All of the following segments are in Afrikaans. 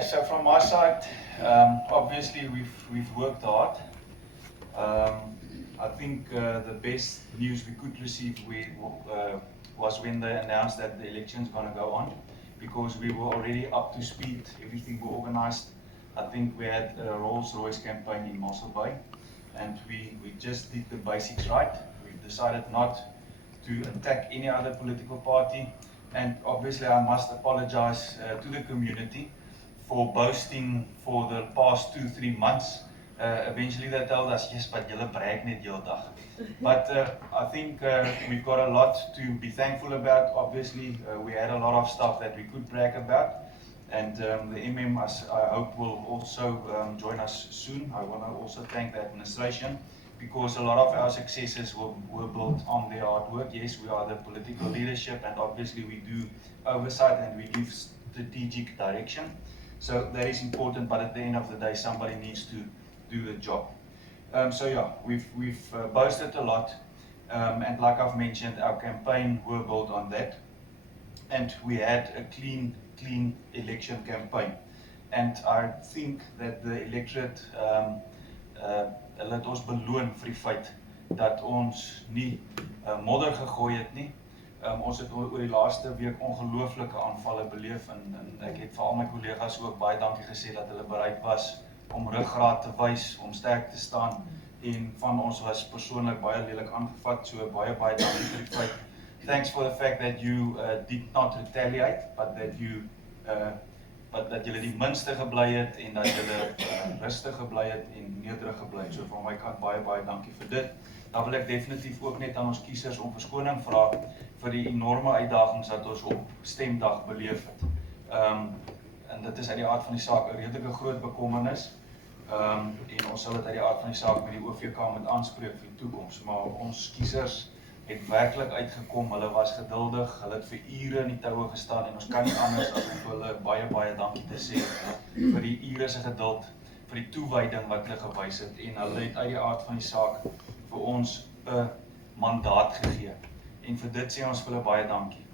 Okay, so from our side, obviously we've worked hard. I think the best news we could receive was when they announced that the election is going to go on, because we were already up to speed, everything were organized. I think we had a Rolls-Royce campaign in Mossel Bay, and we just did the basics right. We've decided not to attack any other political party, and obviously I must apologize to the community for boasting for the past 2-3 months. Eventually they told us, yes, but you'll brag net heel dag. But I think we've got a lot to be thankful about. Obviously, we had a lot of stuff that we could brag about. And the MM, I hope, will also join us soon. I want to also thank the administration, because a lot of our successes were built on their hard work. Yes, we are the political leadership, and obviously we do oversight and we give strategic direction. So that is important, but at the end of the day, somebody needs to do the job. So yeah, we've boasted a lot, and like I've mentioned, our campaign were built on that, and we had a clean election campaign. And I think that the electorate laat ons beloon vir die feit dat ons nie modder gegooi het nie. Ons het oor die laaste week ongelooflike aanvalle beleef, en ek het vir al my kollegas ook baie dankie gesê dat hulle bereid was om ruggraat te wys, om sterk te staan, en van ons was persoonlik baie lelik aangevat, so baie dankie vir die feit. Thanks for the fact that you did not retaliate, but that julle die minste gebly het, en dat julle rustig gebly het en nederig gebly het. So van my kant baie dankie vir dit. Dan wil ek definitief ook net aan ons kiesers om verskoning vra vir die enorme uitdagings wat ons op stemdag beleef het. En dit is uit die aard van die saak 'n redelike groot bekommernis. En ons sal dit uit die aard van die saak met die OVK moet aanspreek vir die toekoms. Maar ons kiesers het werklik uitgekom, hulle was geduldig, hulle het vir ure in die toue gestaan, en ons kan nie anders as om vir hulle baie dankie te sê vir die ure se geduld, vir die toewyding wat hulle gewys het, en hulle het uit die aard van die saak vir ons 'n mandaat gegee. En vir dit sê ons vir hulle baie dankie.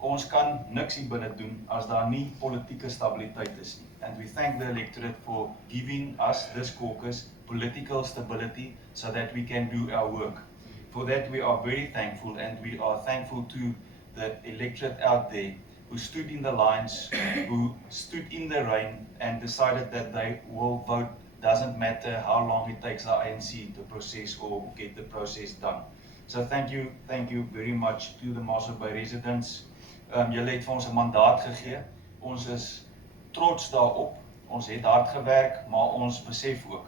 Ons kan niks hier binne doen as daar nie politieke stabiliteit is nie. And we thank the electorate for giving us, this caucus, political stability so that we can do our work. For that we are very thankful, and we are thankful to the electorate out there who stood in the lines, who stood in the rain and decided that they will vote, doesn't matter how long it takes the ANC to process or get the process done. So thank you very much to the Mossel Bay residents. Julle het vir ons 'n mandaat gegee. Ons is trots daarop. Ons het hard gewerk, maar ons besef ook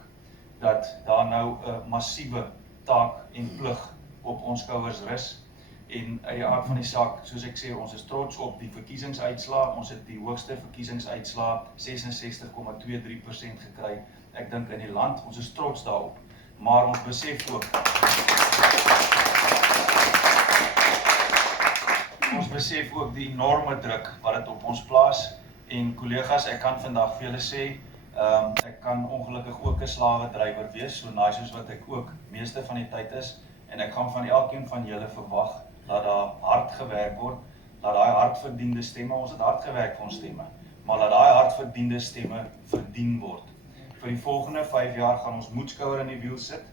dat daar nou 'n massiewe taak en plig op ons skouers rus. En uit die aard van die saak, soos ek sê, ons is trots op die verkiesingsuitslae. Ons het die hoogste verkiesingsuitslae, 66,23% gekry, ek dink in die land. Ons is trots daarop. Maar ons besef ook die enorme druk wat dit op ons plaas. En kollegas, ek kan vandag vir julle sê, ek kan ongelukkig ook 'n slawedrywer wees, so nice soos wat ek ook meeste van die tyd is, en ek gaan van elkeen van julle verwag dat daar hard gewerk word, dat daai hardverdiende stemme, ons het hard gewerk vir ons stemme, maar dat daai hardverdiende stemme verdien word. Vir die volgende 5 jaar gaan ons moedskouer in die wiel sit.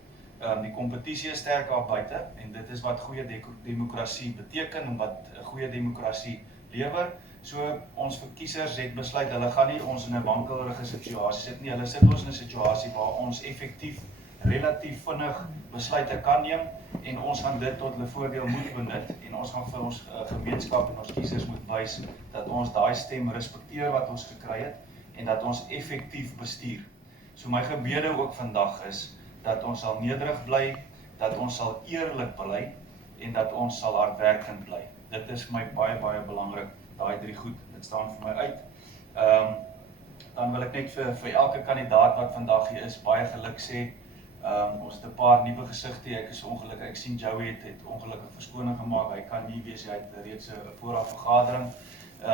Die kompetisie is sterk daar buite, en dit is wat goeie demokrasie beteken en wat 'n goeie demokrasie lewer. So ons verkiesers het besluit, hulle gaan nie ons in 'n wankelrige situasie sit nie. Hulle sit ons in 'n situasie waar ons effektief, relatief vinnig besluite kan neem, en ons gaan dit tot hulle voordeel moet benut, en ons gaan vir ons gemeenskap en ons kiesers moet wys dat ons daai stem respekteer wat ons gekry het, en dat ons effektief bestuur. So my gebede ook vandag is dat ons sal nederig bly, dat ons sal eerlik bly, en dat ons sal hardwerkend bly. Dit is my baie belangrik, daai 3 goed, dit staan vir my uit. Dan wil ek net vir elke kandidaat wat vandag hier is, baie geluk sê. Ons het 'n paar nuwe gesigte. Ek is ongelukkig, ek sien Joey het ongelukkig verskoning gemaak, hy kan nie wees, hy het reeds 'n vooraf vergadering.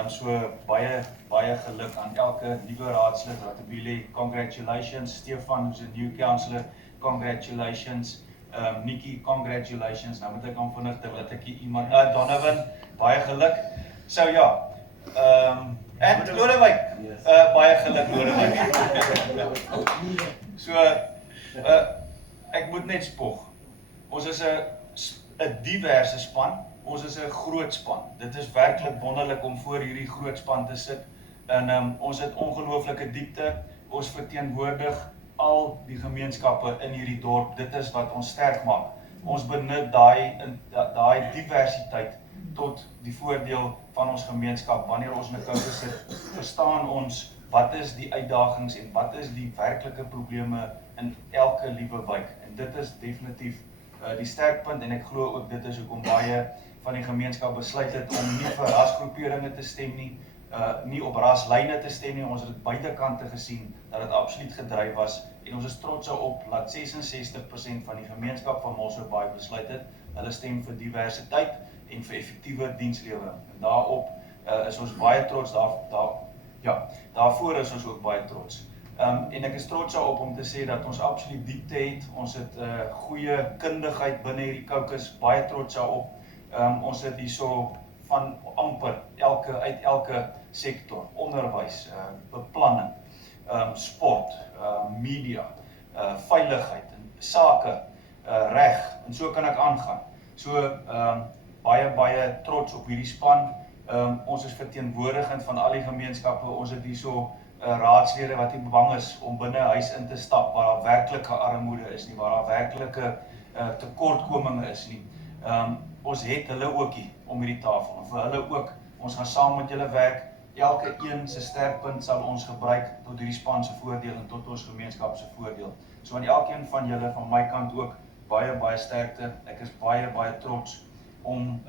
So baie geluk aan elke nuwe raadslid, Ratabile, congratulations. Stefan, who's a new councillor, congratulations. Nikki, congratulations. Nou moet ek aanvinnig dat ek iemand, Donovan, baie geluk. So ja, En Lodewijk, baie geluk Lodewijk. So, ek moet net spog. Ons is 'n diverse span, ons is 'n groot span. Dit is werklik wonderlik om voor hierdie groot span te sit. En ons het ongelooflike diepte, ons verteenwoordig al die gemeenskappe in hierdie dorp. Dit is wat ons sterk maak. Ons benut daai diversiteit tot die voordeel van ons gemeenskap. Wanneer ons in 'n koue sit, verstaan ons wat is die uitdagings en wat is die werklike probleme in elke liewe wijk. En dit is definitief die sterkpunt en ek glo ook dit is hoekom baie van die gemeenskap besluit het om nie vir rasgroeperinge te stem nie, nie op raslyne te stem nie. Ons het dit beide kante gesien dat dit absoluut gedryf was en ons is trots daarop dat 66% van die gemeenskap van Mossel Bay besluit het hulle stem vir diversiteit en vir effektiewe dienslewering. En daarop is ons baie trots, daarvoor is ons ook baie trots. En ek is trots daarop om te sê dat ons absoluut diepte het, ons het goeie kundigheid binne hierdie caucus, baie trots daarop. Ons het hierso van amper uit elke sektor, onderwys, beplanning, sport, media, veiligheid, sake, reg, en so kan ek aangaan. So, baie trots op hierdie span. Ons is verteenwoordigend van al die gemeenskappe, ons het hierso raadslede wat nie bang is om binne huis in te stap, waar daar werklike armoede is nie, waar daar werklike tekortkominge is nie. Ons het hulle ook hier om hierdie tafel, en vir hulle ook, ons gaan saam met julle werk, elke een se sterkpunt sal ons gebruik tot hierdie span se voordeel en tot ons gemeenskap se voordeel. So aan elkeen van julle, van my kant ook, baie sterkte. Ek is baie trots om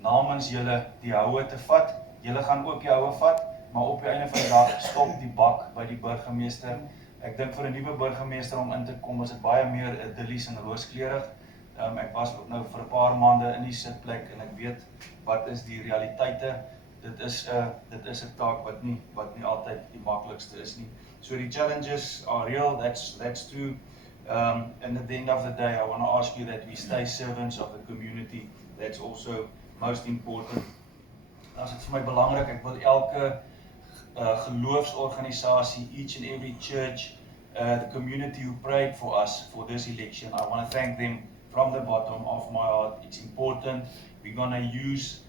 namens julle die houe te vat. Julle gaan ook die houe vat, maar op die einde van die dag stop die bak by die burgemeester. Ek dink vir 'n nuwe burgemeester om in te kom, is dit baie meer idillies en rooskleurig. Ek was ook nou vir 'n paar maande in die sitplek en ek weet wat is die realiteite. Dit is 'n taak wat nie altyd die maklikste is nie. So die challenges are real, that's true. And at the end of the day, I want to ask you that we stay servants of the community. That's also most important. As dit vir my belangrik, ek wil elke geloofsorganisasie, each and every church, the community who prayed for us for this election, I want to thank them from the bottom of my heart. It's important. We're going to use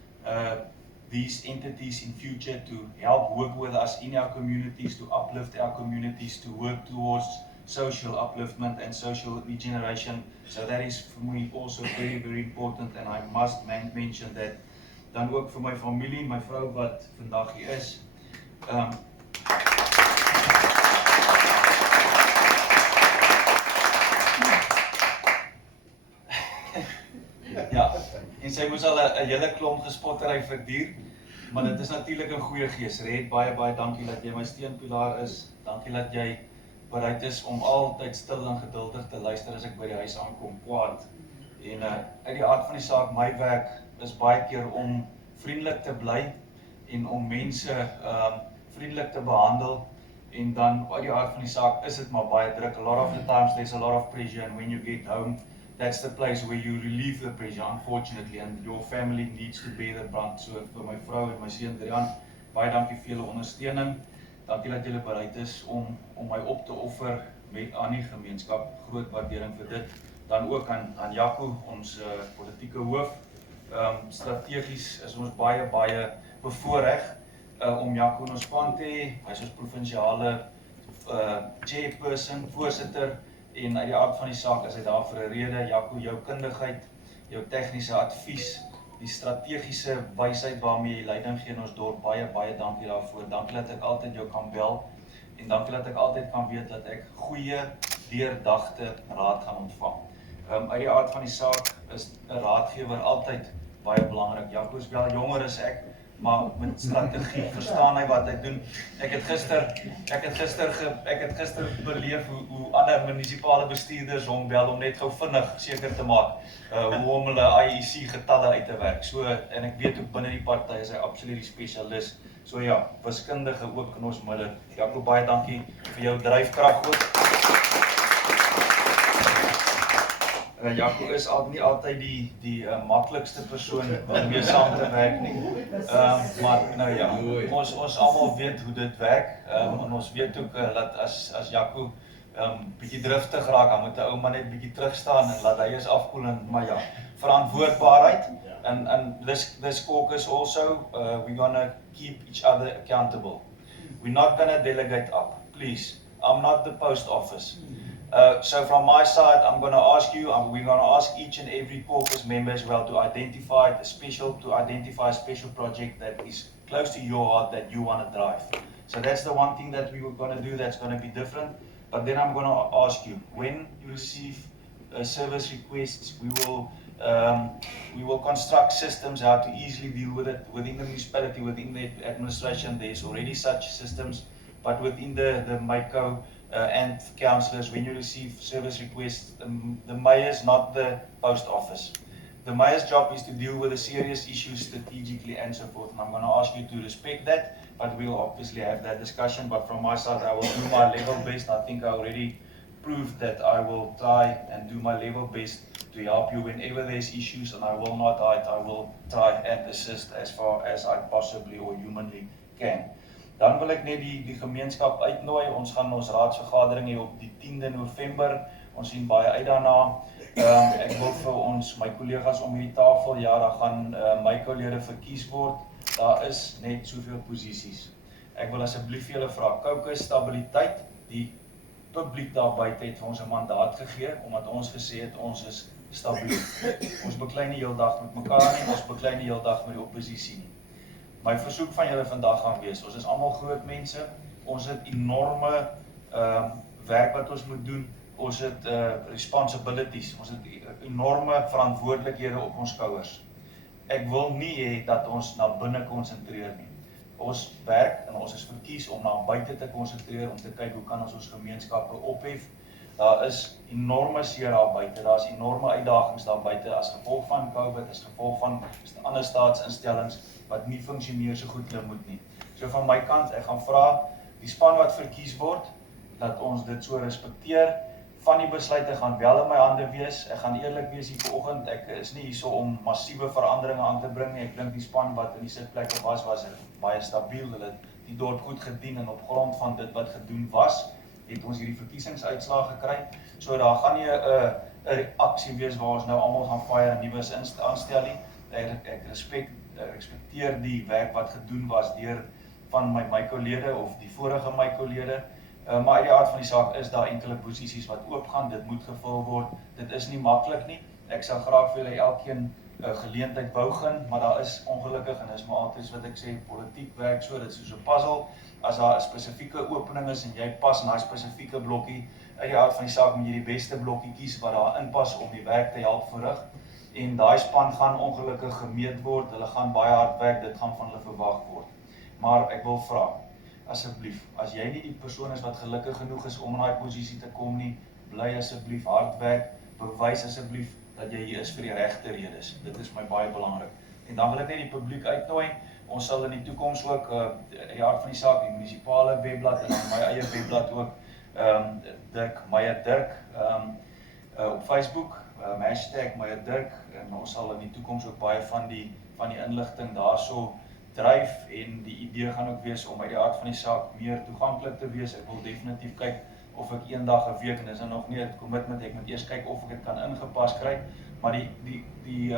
these entities in future to help work with us in our communities, to uplift our communities, to work towards social upliftment and social regeneration. So that is for me also very important, and I must mention that. Dan ook vir my familie, my vrou wat vandag hier is. Ja, en sy moes al 'n hele klomp gespottery verduur, maar dit is natuurlik 'n goeie gees. Red, baie dankie dat jy my steunpilaar is. Dankie dat jy bereid is om altyd stil en geduldig te luister as ek by die huis aankom, kwaad. En uit die aard van die saak, my werk is baie keer om vriendelik te bly en om mense vriendelik te behandel, en dan uit die aard van die saak is dit maar baie druk. A lot of the times there's a lot of pressure, and when you get home, that's the place where you relieve the pressure, unfortunately, and your family needs to bear the brunt. So vir my vrou en my seun Drian, baie dankie vir julle ondersteuning. Dankie dat julle bereid is om my op te offer aan die gemeenskap. Groot waardering vir dit. Dan ook aan Jaco, ons politieke hoof. Strategies is ons baie bevoorreg om Jaco in ons span te hê. Hy is ons provinsiale chairperson, voorsitter, en uit die aard van die saak is hy daar vir 'n rede. Jaco, jou kundigheid, jou tegniese advies, die strategiese wysheid waarmee jy leiding gee in ons dorp, baie dankie daarvoor. Dankie dat ek altyd jou kan bel, en dankie dat ek altyd kan weet dat ek goeie, deurdagte raad gaan ontvang. Uit die aard van die saak is 'n raadgewer altyd baie belangrik. Jaco is wel jonger as ek, maar met strategie verstaan hy wat hy doen. Ek het gister beleef hoe ander munisipale bestuurders hom bel om net gou vinnig seker te maak hoe om hulle IEC getalle uit te werk. So, en ek weet ook binne die party is hy absoluut die spesialis. So ja, wiskundige ook in ons midde. Jaco, baie dankie vir jou dryfkrag ook. Jaco is nie altyd die maklikste persoon om mee saam te werk nie. Maar nou ja, ons almal weet hoe dit werk. En ons weet ook dat as Jaco bietjie driftig raak, dan moet 'n ou man net bietjie terug staan en laat hy eens afkoel en maar ja, verantwoordbaarheid. And this caucus also, we're gonna keep each other accountable. We're not gonna delegate up, please. I'm not the post office. So from my side, I'm going to ask you, we're going to ask each and every caucus member as well to identify a special project that is close to your heart that you want to drive. So that's the one thing that we were going to do that's going to be different. But then I'm going to ask you, when you receive service requests, we will construct systems how to easily deal with it within the municipality, within the administration. There's already such systems, but within the MICO and councillors, when you receive service requests, the mayor is not the post office. The mayor's job is to deal with the serious issues strategically and so forth. And I'm going to ask you to respect that, but we'll obviously have that discussion. But from my side, I will do my level best. I think I already proved that I will try and do my level best to help you whenever there's issues, and I will not hide. I will try and assist as far as I possibly or humanly can. Dan wil ek net die gemeenskap uitnooi. Ons gaan ons raadsvergadering hê op die 10de November. Ons sien baie uit daarna. Ek wil vir my kollegas om hierdie tafel, ja, daar gaan MICO-lede verkies word. Daar is net soveel posisies. Ek wil asseblief vir julle vra, caucus stabiliteit, die publiek daar buite het vir ons 'n mandaat gegee, omdat ons gesê het ons is stabiel. Ons beklei nie heeldag met mekaar nie, ons beklei nie heeldag met die oppositie nie. My versoek van julle vandag gaan wees, ons is almal groot mense, ons het enorme werk wat ons moet doen, ons het responsibilities, ons het enorme verantwoordelikhede op ons skouers. Ek wil nie hê dat ons na binne konsentreer nie. Ons werk en ons is verkies om na buite te konsentreer, om te kyk hoe kan ons gemeenskappe ophef. Daar is enorme seer daar buite, daar is enorme uitdagings daar buite as gevolg van COVID, as gevolg van ander staatsinstellings wat nie funksioneer so goed hulle moet nie. So van my kant, ek gaan vra die span wat verkies word, dat ons dit so respekteer. Van die besluite gaan wel in my hande wees. Ek gaan eerlik wees hier vanoggend, ek is nie hierso om massiewe veranderinge aan te bring nie. Ek dink die span wat in die sitplekke was baie stabiel. Hulle het die dorp goed gedien en op grond van dit wat gedoen was, het ons hierdie verkiesingsuitslae gekry. So daar gaan nie 'n reaksie wees waar ons nou almal gaan fire en nuus aanstel nie. Ek respekteer die werk wat gedoen was deur van my MICO-lede of die vorige MICO-lede. Maar uit die aard van die saak is daar enkele posisies wat oopgaan, dit moet gevul word. Dit is nie maklik nie. Ek sal graag vir julle elkeen 'n geleentheid wou gun, maar daar is ongelukkig en dis maar altyd wat ek sê, politiek werk so, dit is soos 'n puzzle. As daar 'n spesifieke opening is en jy pas in daai spesifieke blokkie, uit die aard van die saak moet jy die beste blokkie kies wat daar inpas om die werk te help verrig. En daai span gaan ongelukkig gemeet word, hulle gaan baie hard werk, dit gaan van hulle verwag word. Maar ek wil vra, asseblief, as jy nie die persoon is wat gelukkig genoeg is om in daai posisie te kom nie, bly asseblief hard werk, bewys asseblief dat jy hier is vir die regte redes. Dit is my baie belangrik. En dan wil ek net die publiek uitnooi. Ons sal in die toekoms ook die aard van die saak, die munisipale webblad en dan my eie webblad ook, Dirk Meyer Dirk op Facebook, hashtag Meyer Dirk, en ons sal in die toekoms ook baie van die inligting daarso dryf, en die idee gaan ook wees om uit die aard van die saak meer toeganklik te wees. Ek wil definitief kyk of ek eendag 'n week, en dis nog nie 'n commitment, ek moet eers kyk of ek dit kan ingepas kry, maar die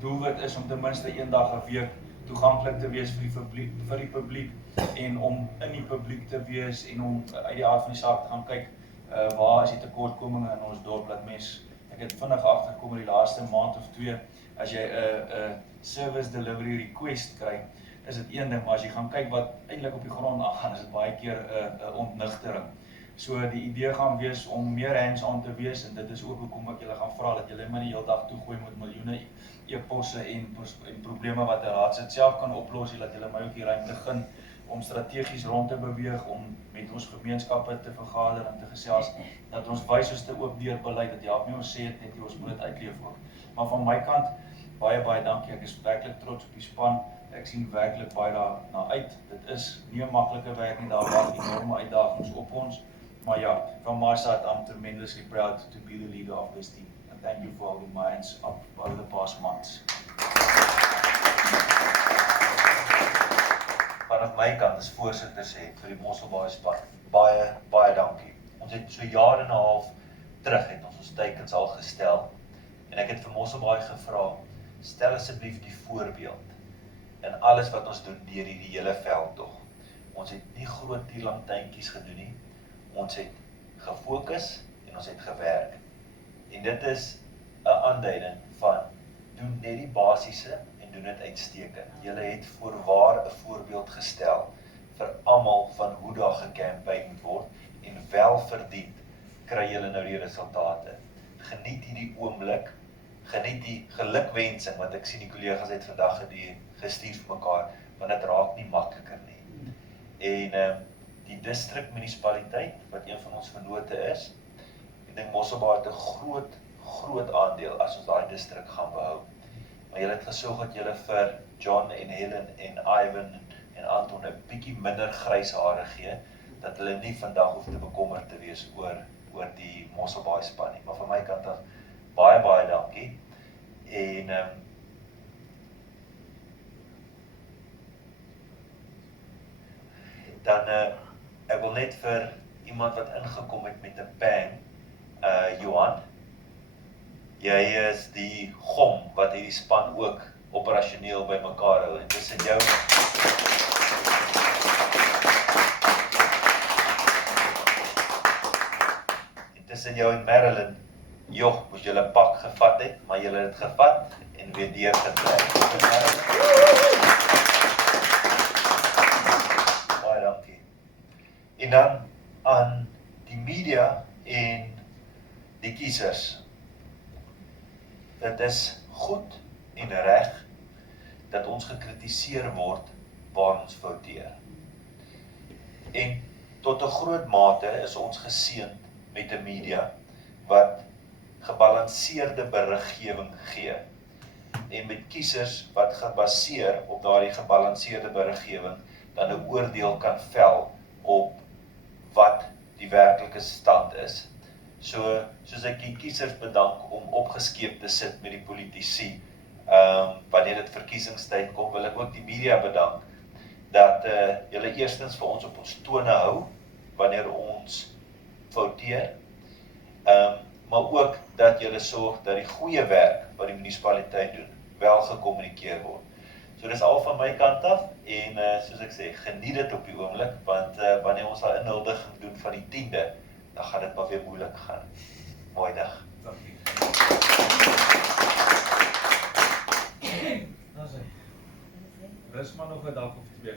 doelwit is om ten minste eendag 'n week toeganklik te wees vir die publiek en om in die publiek te wees en om uit die aard van die saak te gaan kyk waar is die tekortkominge in ons dorp, dat mens, ek het vinnig agtergekom in die laaste maand of 2, as jy 'n service delivery request kry, is dit een ding, maar as jy gaan kyk wat eintlik op die grond aangaan, is dit baie keer 'n ontnigtering. So die idee gaan wees om meer hands-on te wees, en dit is ook hoekom ek julle gaan vra dat julle my nie heeldag toegooi met miljoene e-posse en probleme wat 'n raadsit self kan oplos, dat julle my ook die ruimte gun om strategies rond te beweeg, om met ons gemeenskappe te vergader en te gesels, dat ons wys ons te oop deur beleid, dat jy help nie ons sê het net jy ons moet dit uitleef ook. Maar van my kant, baie dankie, ek is werklik trots op die span, ek sien werklik baie daarna uit, dit is nie 'n maklike werk nie, daar wag enorme uitdagings op ons, Maar ja, from my side, I'm tremendously proud to be the leader of this team. And thank you for holding my hands up over the past months. Vanaf my kant as voorsitter sê vir die Mosselbaai span, baie dankie. Ons het so jaar en 'n half terug het ons teikens al gestel en ek het vir Mosselbaai gevra, stel asseblief die voorbeeld in alles wat ons doen deur hierdie hele veldtog. Ons het nie groot tierlang tuintjies gedoen nie, ons het gefokus en ons het gewerk. En dit is 'n aanduiding van doen net die basiese en doen dit uitstekend. Julle het voorwaar 'n voorbeeld gestel vir almal van hoe daar gekampanje moet word en welverdiend kry julle nou die resultate. Geniet hierdie oomblik, geniet die gelukwensing wat ek sien die kollegas het vandag gestuur vir mekaar, want dit raak nie makliker nie. En die distrikmunisipaliteit wat een van ons vennote is, ek dink Mosselbaai het 'n groot aandeel as ons daai distrik gaan behou. Maar julle het gesorg dat julle vir John en Helen en Ivan en Anton 'n bietjie minder grys hare gee, dat hulle nie vandag hoef te bekommerd te wees oor die Mosselbaai span nie. Maar van my kant af baie dankie. En dan ek wil net vir iemand wat ingekom het met 'n bang, Johan, jy is die gom wat hierdie span ook operasioneel by mekaar hou. En tussen jou en Marilyn, joh, moes julle pak gevat het, maar julle het gevat en weer deurgetrek. Baie dankie. En dan aan die media en die kiesers. Dit is goed en reg dat ons gekritiseer word waar ons fouteer. En tot 'n groot mate is ons geseënd met 'n media wat gebalanseerde beriggewing gee. En met kiesers wat gebaseer op daardie gebalanseerde beriggewing dan 'n oordeel kan vel op wat die werklike stand is. Soos ek die kiesers bedank om opgeskeep te sit met die politici, wanneer dit verkiesingstyd kom, wil ek ook die media bedank, dat julle eerstens vir ons op ons tone hou, wanneer ons fouteer, maar ook dat julle sorg dat die goeie werk wat die munisipaliteit doen, wel gekommunikeer word. So dis al van my kant af, en soos ek sê, geniet dit op die oomblik, want wanneer ons daai inhuldiging doen van die 10de, dan gaan dit maar weer moeilik gaan. Mooi dag. Rus maar nog 'n dag of twee.